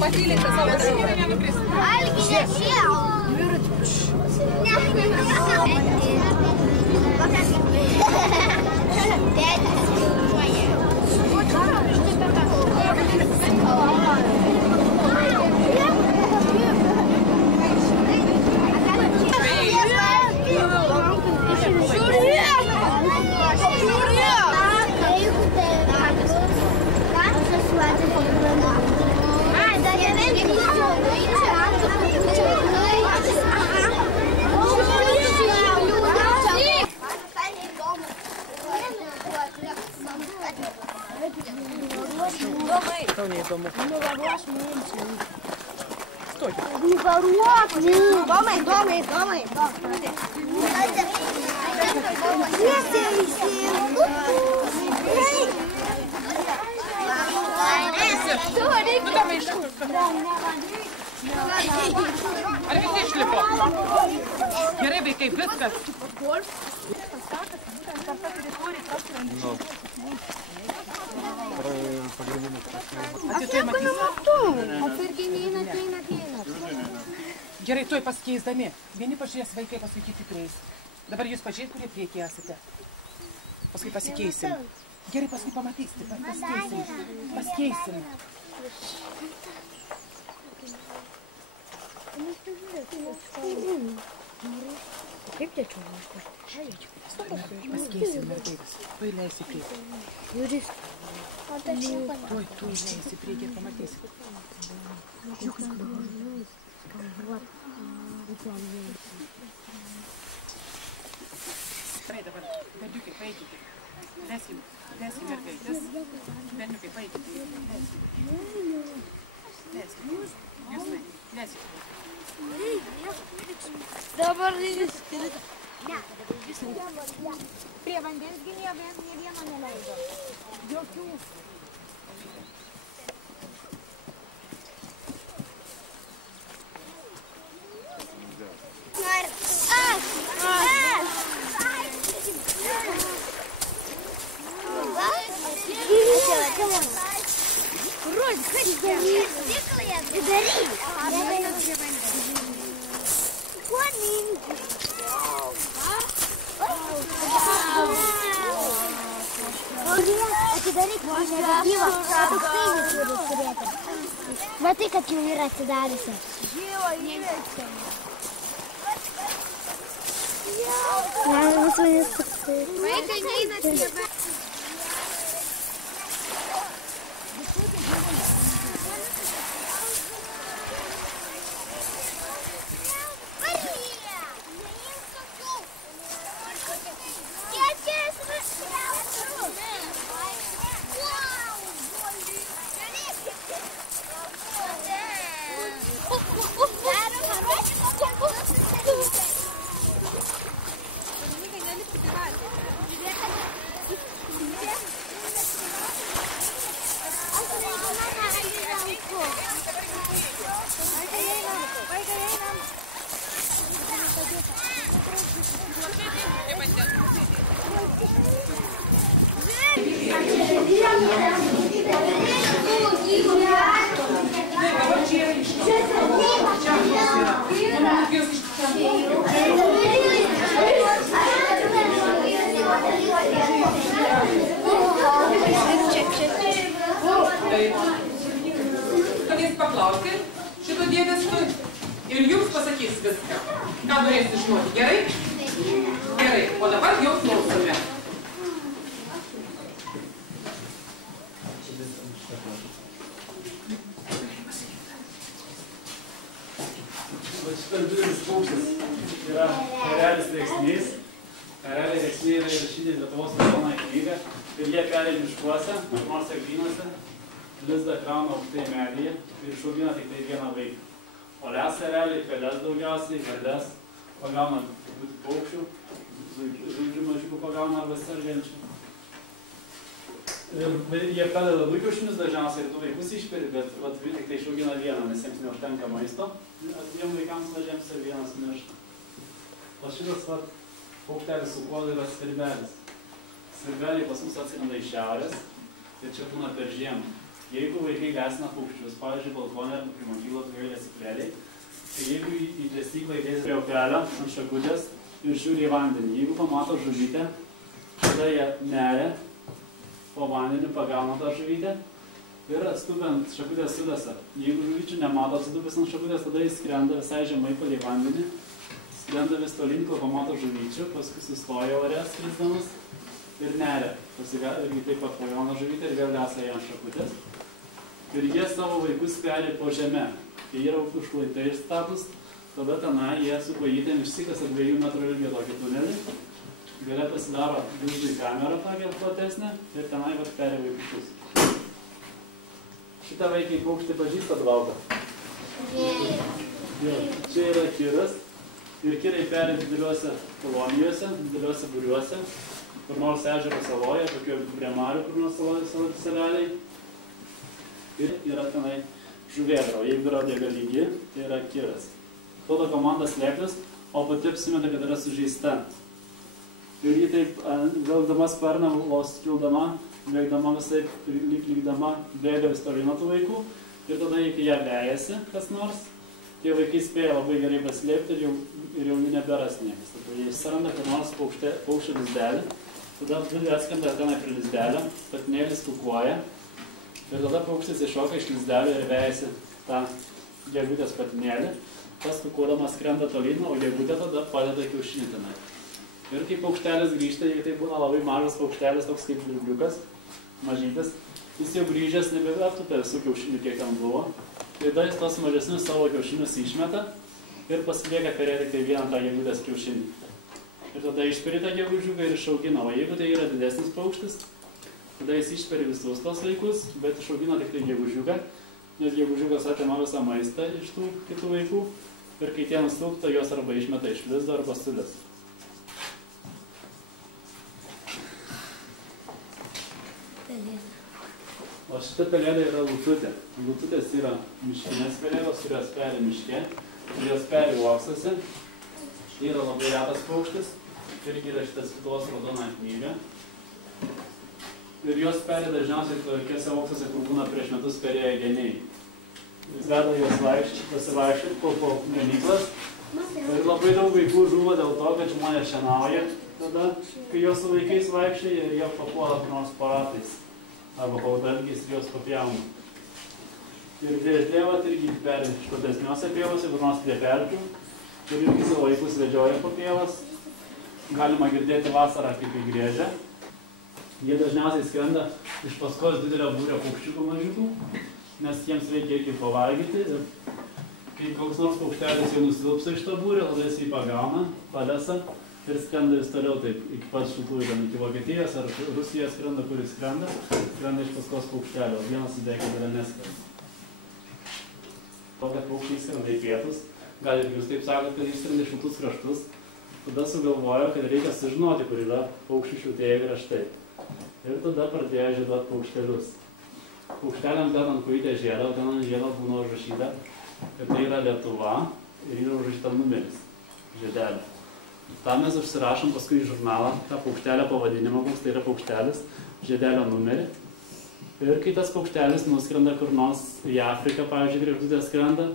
Patylinti savo draugą nenukristi. Tau neįdomu. Nuvaruos mūsų. Stokit. Nuvaruok mūsų. Domai. Ar visi išlipo? Gerai, vaikai, viskas. Atitoj matys. Gerai, tuoj pasikeisdami. Vieni pažiūrės vaikai, paskui kiti prieis. Dabar jūs pažiūrėt, kurie priekį esate. Paskui pasikeisim. Gerai, paskui pamatysit. Pasikeisim. Kaip čia čia? Pasikeisim, mergaitis. Tuoj leisi priekį. Juris. Tuoj leisi priekį ir pamatysit. Praei dabar, berniukai, paeikite. Leskim mergaitis. Berniukai, paeikite. Leskim. Jūs leskim. Dabar jis turi. Prie vandens nė vieno neleido. Jokių. Atidaryk gyvą, atsainį turi turėti. Matai, kad jau yra atsidariusi. Gyvą įveikti. Vaikai neina tėvę. Galės paklausti šito dėdės ir jums pasakys viską. Ką norėsite žinoti, gerai? Gerai, o dabar jau klausome. Šitas didelis paukštis yra erelis rėksnys. Ereliai rėksniai yra įrašyti Lietuvos raudonąją knygą ir jie peri miškuose, mažuose eglynuose, lizdą krauna aukštai medyje ir išaugina tik tai vieną vaiką. O lesa ereliai peles daugiausiai, varles, pagauna paukščių, žvaigždžių mažiukų pagauna arba sergančių. Ir jie pradeda du kiaušinius dažniausiai ir du vaikus išperi, bet tik tai išaugina vieną, nes jiems neužtenka maisto. Dviem vaikams mažiems ir vienas miršta. O šitas paukštelis su kuodu yra svirbelis. Svirbeliai pas mus atsiranda iš šiaurės, ir čia būna per žiemą. Jeigu vaikai lesina paukščius, pavyzdžiui, balkonė arba prie mokyklos tokioj lesyklėlėj, tai jeigu į lesyklą įdės prie upelio ant šakutės ir žiūri į vandenį, jeigu pamato žuvytę, tada jie neria, po vandeniu pagauna tą žuvytę ir atstupia ant šakutės sudasa. Jeigu žuvyčių nemato atstupęs ant šakutės, tada jis skrenda visai žemai palei vandenį, skrenda vis tolyn, kol pamato žuvyčių, paskui sustoja ore skrisdamas ir neria. Irgi taip pat pagauna žuvytę ir vėl lesa ją ant šakutės. Ir jie savo vaikus peri po žemę. Kai yra užklaitai status, tada tenai jie su kojytėm išsikasa 2 metrų ilgio tokį tunelį. Gale pasidaro didžiulį kamerą tokią platesnę ir tenai vat peri vaikučius. Šitą vaikį paukštį pažįstat Valdą? Čia yra kiras. Ir kirai peri dideliuose kolonijose, dideliuose būriuose, kur nors ežero saloje, tokio prie marių, kur nors saleliai. Ir yra tenai žuvėdra, o jeigu yra dėga lygi, tai yra kiras. Tada komanda slėptis, o pati apsimeta, kad yra sužeista. Ir ji taip, vilkdama sparną, vos kildama, veikdama visai, lygdama, bėga vis toli nuo tų vaikų. Ir tada, kai ją vejasi kas nors, tie vaikai spėja labai gerai paslėpti ir jau neberas niekas. Tada jie saranda, kad nors paukščio lizdelį, tada atskrenda tenai prie lizdelio, patinėlis kukuoja. Ir tada paukštis iššoka iš lizdelio ir vejasi tą gegutės patinėlį. Tas kukuodamas skrenda tolyn, o gegutė tada padeda kiaušinį tenai. Ir kai paukštelis grįžta, jei tai būna labai mažas paukštelis, toks kaip liubliukas, mažytis, jis jau grįžęs nebevertupė visų kiaušinių, kiek ten buvo. Tada jis tos mažesnius savo kiaušinius išmeta ir pasilieka perėti tik vieną tą gegutės kiaušinį. Ir tada išperi tą gegužiuką ir išaugina. O jeigu tai yra didesnis paukštis, tada jis išperi visus tos vaikus, bet išaugina tik tai gegužiuką, nes gegužiukas atima visą maistą iš tų kitų vaikų. Ir kai tie nusilpta, jos arba išmeta iš lizdo arba sulis. O šita pelėda yra lututė. Lututės yra miškinės pelėdos, kurios peri miške, kurios peri uoksuose. Tai yra labai retas paukštis. Irgi yra šitas kitos raudona knyga. Ir jos peri dažniausiai tokiuose uoksuose, kur būna prieš metus perėję geniai. Jis veda juos pasivaikščioti po ganyklas. Ir labai daug vaikų žuvo dėl to, kad žmonės šienauja tada, kai jos su vaikais vaikščioja ir jie papuola nors paratais. Arba paudalgiais ir jos papjauna. Ir griežlė irgi peri škotesniuose pievose, kur nors prie pelkių. Ir irgi savo vaikus vedžioja po pievas. Galima girdėti vasarą kaip į griežę. Jie dažniausiai skrenda iš paskos didelio būrio paukščiukų mažiukų, nes jiems reikia irgi pavalgyti. Ir kai koks nors paukštelis jau nusilpsta iš to būrio, tada jis jį pagauna, palesa ir skrenda vis toliau taip, iki pat šitų, iki Vokietijos ar Rusijos skrenda, kuris skrenda iš paskos paukštelio, vienas įdėkia dar neskrenda. To, kad paukščiai skrenda į pietus, gal ir jūs taip sakot, kad jis skrenda į šiltus kraštus, tada sugalvojo, kad reikia sužinoti, kur yra paukščių šiltieji kraštai. Ir tada pradėjo žieduoti paukštelius. Paukšteliam ten ant kojytės žiedo, ten ant žiedo būna užrašyta, kad tai yra Lietuva ir yra užrašyta numeris žiedelio. Tam mes užsirašom paskui į žurnalą tą paukštelio pavadinimą, koks tai yra paukštelis, žiedelio numerį. Ir kai tas paukštelis nuskrenda kur nors į Afriką, pavyzdžiui, kregždutė skrenda,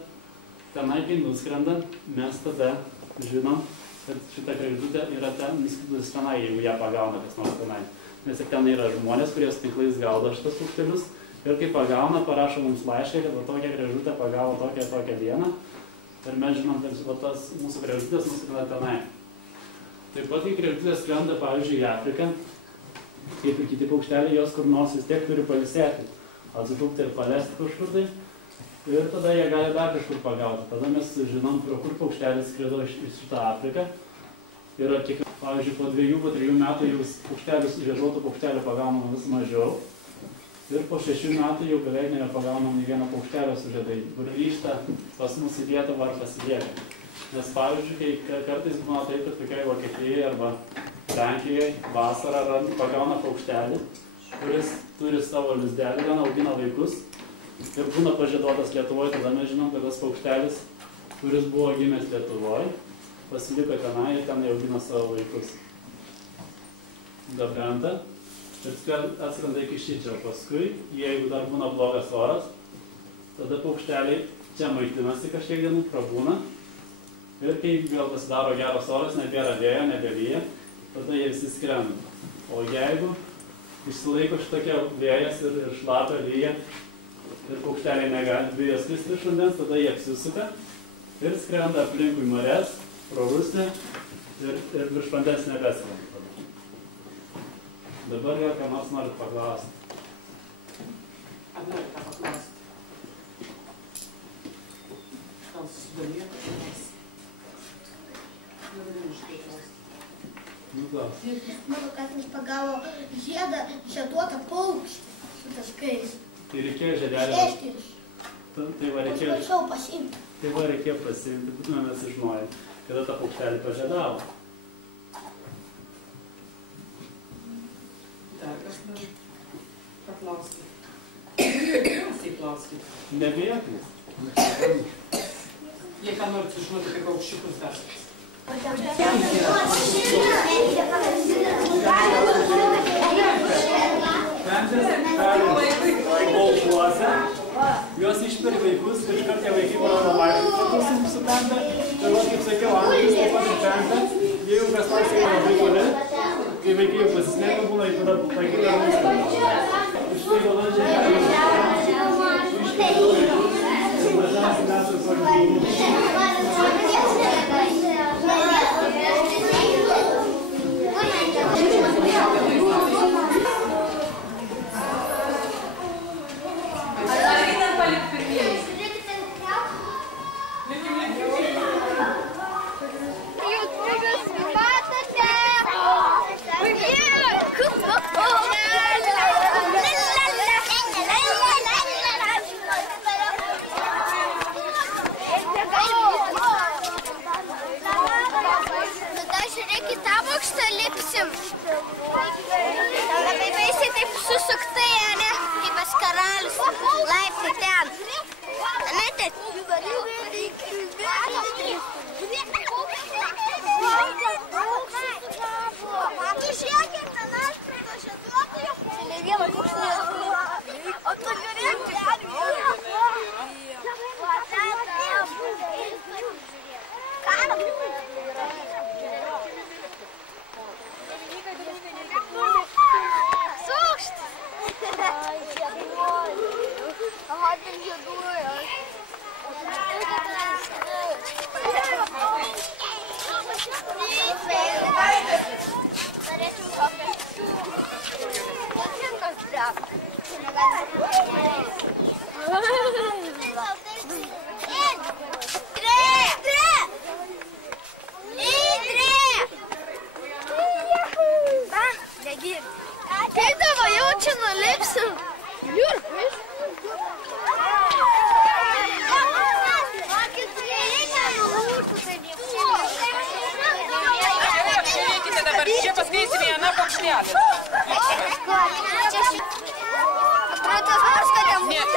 tenai, kai nuskrenda, mes tada žinom, kad šita kregždutė yra ten, nuskridus tenai, jeigu ją pagauna kas nors tenai. Nes ir ten yra žmonės, kurie su tinklais gaudo šitas paukštelius. Ir kai pagauna, parašo mums laišką, kad tokią kregždutę pagavo tokią dieną. Ir mes žinom, kad tas mūsų kregždutės nuskrenda tenai. Taip pat, kai kregždutės skrenda, pavyzdžiui, į Afriką, kaip ir kiti paukšteliai, jos kur nors vis tiek turi pailsėti, atsitūpti ir palesti kažkur tai. Ir tada jie gali dar kažkur pagauti. Tada mes žinom, kur paukštelis skrido iš šitą Afriką. Ir pavyzdžiui, po 2-3 metų jau paukštelis, žieduotų paukštelių pagaunama vis mažiau. Ir po 6 metų jau beveik nebepagaunam nei vieno paukštelio su žiedai, kur grįžta pas mus į Lietuvą ar pasilieka. Nes pavyzdžiui, kai kartais būna taip, kad tokiai Vokietijoje arba Lenkijoje vasarą pagauna paukštelį, kuris turi savo lizdelį, ten augina vaikus ir būna pažieduotas Lietuvoje, tada mes žinom, kad tas paukštelis, kuris buvo gimęs Lietuvoje, pasiliko tenai ir ten augina savo vaikus. Gabenta. ir atskrenda iki šičio. Paskui, jeigu dar būna blogas oras, tada paukšteliai čia maitinasi kažkiek dienų, prabūna. Ir kai vėl pasidaro geras oras, nebėra vėjo, nebelyja, tada jie visi skrenda. O jeigu išsilaiko šitokia vėjas ir šlapia lyja, ir paukšteliai negali bijo skristi iš vandens, tada jie apsisuka ir skrenda aplinkui marias, pro Rusnę ir virš vandens nebeskrenda. Dabar gal ką nors norit paklausti. Ar norit ką paklausti? Gal susidomėtų kažkas? Nu, klaus. Mano katinas pagavo žiedą žieduotą paukštį su taškais. Tai reikėjo žiedelį. Eškis. Tai va reikėjo. Prašau pasiimti. Tai va reikėjo pasiimti, būtume mes žinoję, kada tą paukštelį pažiedavo. Dar kas nori paklausti? Tikriausiai klausti. Nebijokis. Jei ką norit sužinoti apie paukščiukus dar. Pempės peri baltuose, juos išperi vaikus, ir iškart tie vaikai pradeda vaikščioti su pempė. Ir va, kaip sakiau, antis, taip pat ir pempė, jie jau kas nors yra labai toli, kai vaikai jau pasisnėga būna, ir tada pakita maistą. Iš tai tada žiūrėjau, iškėliau vaikus, ir mažiausiai metų pagrindų.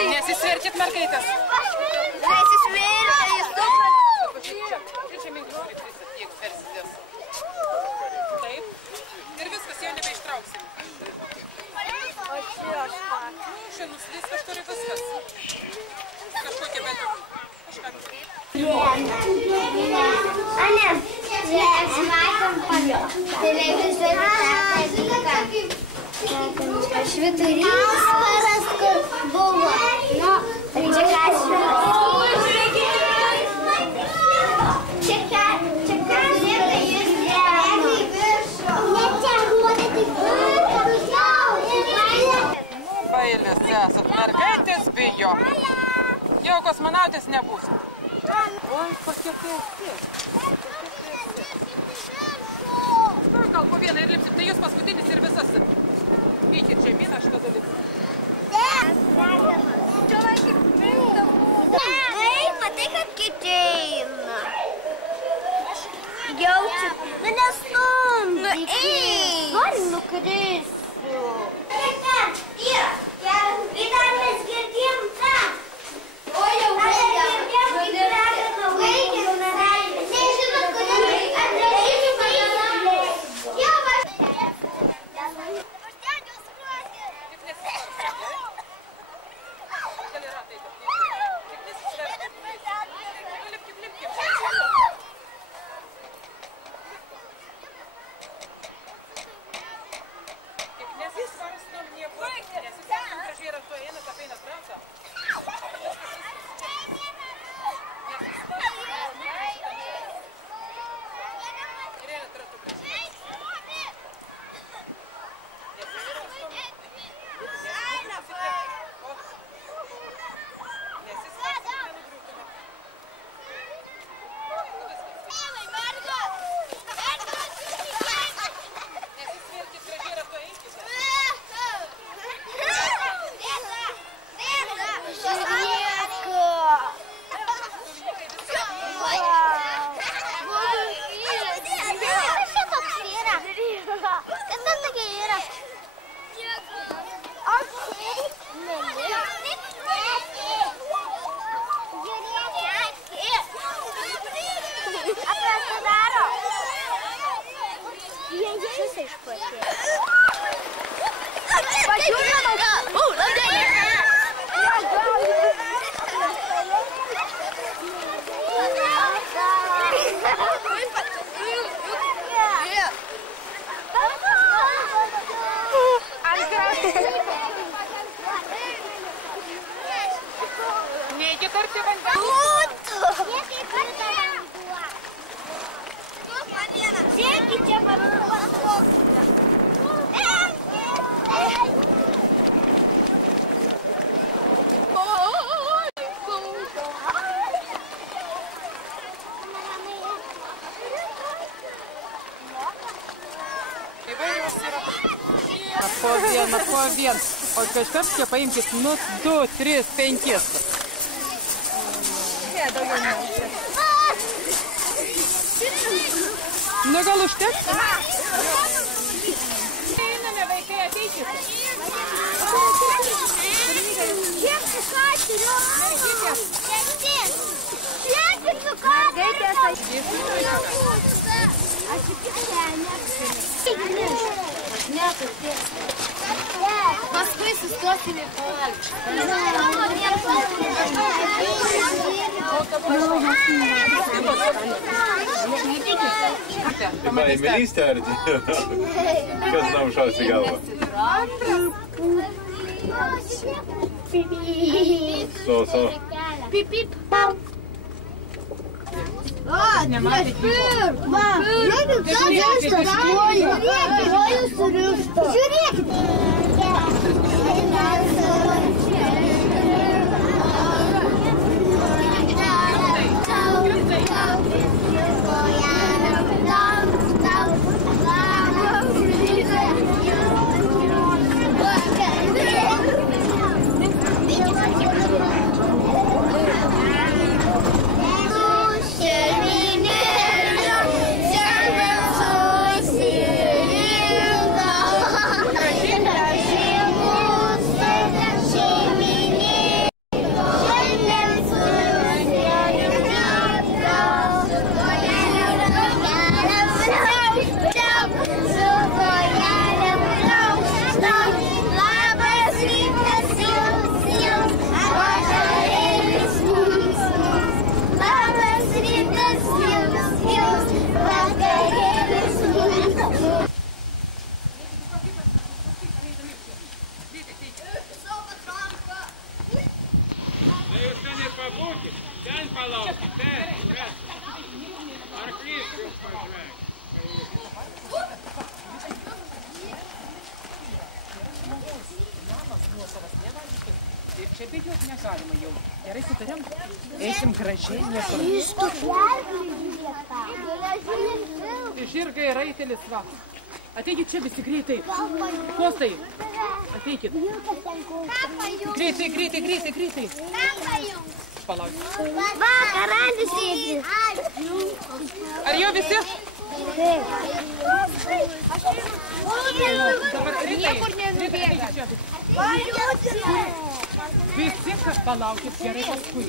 Nesisverkit, mergaitės. Nesisvėrė, jis Čia mingiori prisatiek persidės. Taip. Ir viskas, jau nebeištrauksim. O čia aš pat. Čia nuslys kažkur ir viskas. Kažkokia bet kažkam. Ane, mes matom televizorių. Švyturys paras, kur buvo. Nu, čia kas Čia kas žiūrėta jūs dėlė į viršų. Net čia rodyti Bailės esat, mergaitės bijo. Jau kosmonautės nebus. Oi, kokie keisti. Gal po vieną ir lipsit, tai jūs paskutinis ir visas. Vykit žemyn, aš tada lipsiu. Čia man kaip mindamų. Matai, kad kiti eina. Jaučiu. Nu, nestum. Nu, eik. Nori nukrisiu. Rytą mes girdėjom tą. O jau nežinot, kodėl atnešiu vaiką. Jau aš. Nesvarstom nieko, nes jis gražiai rato eina, apeina krantą. Po vien. O kažkas čia paimkis, 2, 3, 5. Ne, daugiau ne. Nu gal užteks? Einame, vaikai, ateikite. Kiek tu ką turiu? Kiek tu ką paskui sustosime pavalgyti. Baimėlystė ar tai? Kas tam šaus į galvą? So. Pip, pip. Čia bėgiot negalima jau. Gerai sutarėm? Eisim gražiai, niekur. Žirgai, raitelis, va. Ateikit čia visi greitai. Kostai, ateikit. Greitai. Palauk. Va, karalius sėdi. Ar jau visi? Dabar Niekur nenubėga. Visi, kad palaukit gerai paskui.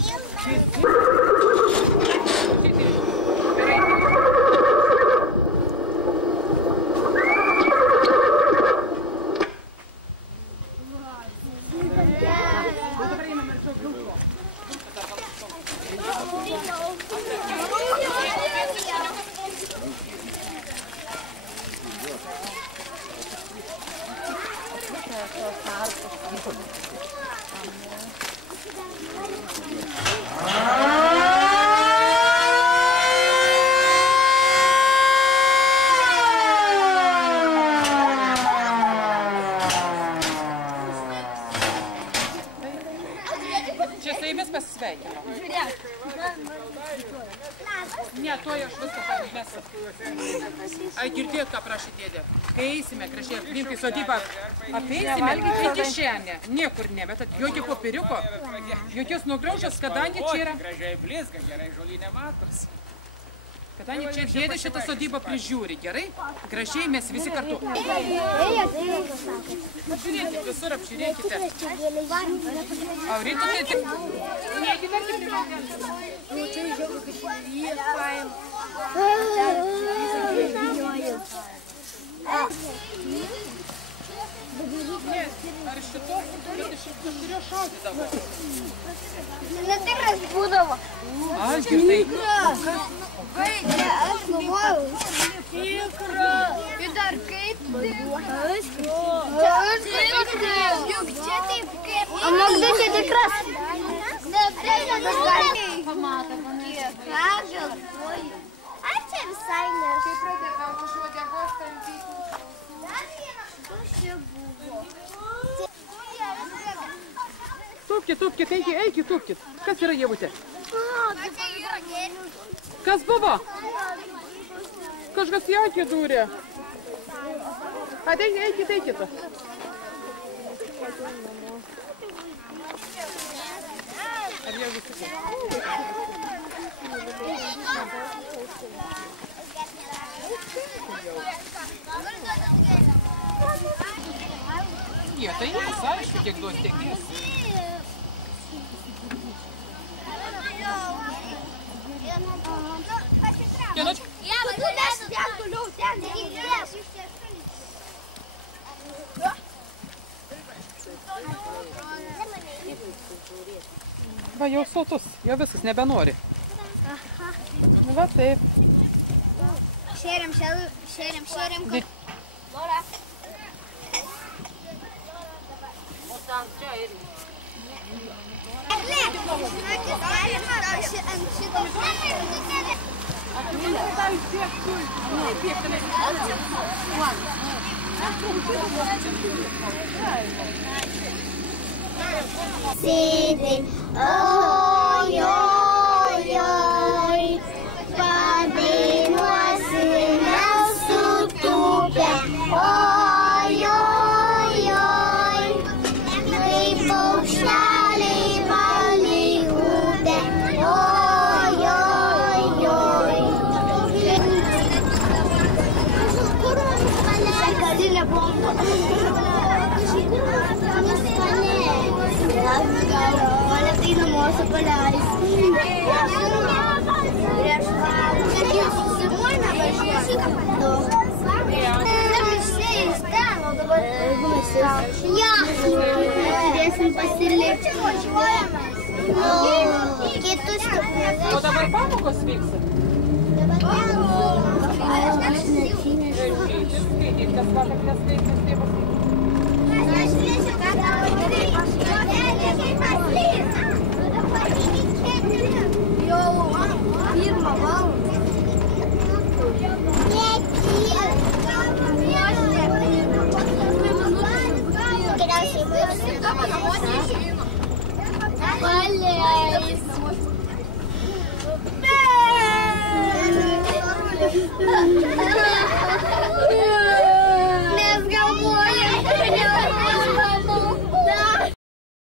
Čia su jumis pasisveikino. Ne, tuoj aš viską pasimesiu. Ai, girdėjot, ką prašė dėdė? Kai eisime, gražiai aplink į sodybą, apeisime, tai kišenė. Niekur ne, bet jokio popieriuko, jokios nugraužės, kadangi čia yra... Gražiai blizga, gerai žolinė matos. Kadangi čia dėdė šitą sodybą prižiūri, gerai? Gražiai mes visi kartu. Apžiūrėkite, visur apžiūrėkite. Aurito, tai tik... Niekite, kaip ar šitos, bet iš kažkurio šaudydavo? Netikras būdavo. Algirdai. Vaikė, aš galvojau. Tikra. Ir dar kaip tikras. Juk čia taip kaip... O Magda čia tikras. Pamato, ką galvoju. Ar čia visai nes? Kai pradėdavo už uodegos tampyti. Tuščia buvo. Tūpkit, eikit, tūpkit. Kas yra Ievutė? Kas buvo? Kažkas į akį dūrė. Eikit. Ar jau visi? Jie, tai jis, aišku, kiek duos tiekės. Genočka. Va, jau sotus, jau viskas, nebenori. Nu, va, taip. Šėriam. Laura. Sėdi, oj, padainuosi mes sutūpę, oj, kaip paukšteliai palei upę, oj. Galinė bomba. Olha, tem no moço para isso. O dabar pamokos vyksta? Skaityt, kas vakar neskaitęs tėvas. Jau pirmą valandą. Geriausiai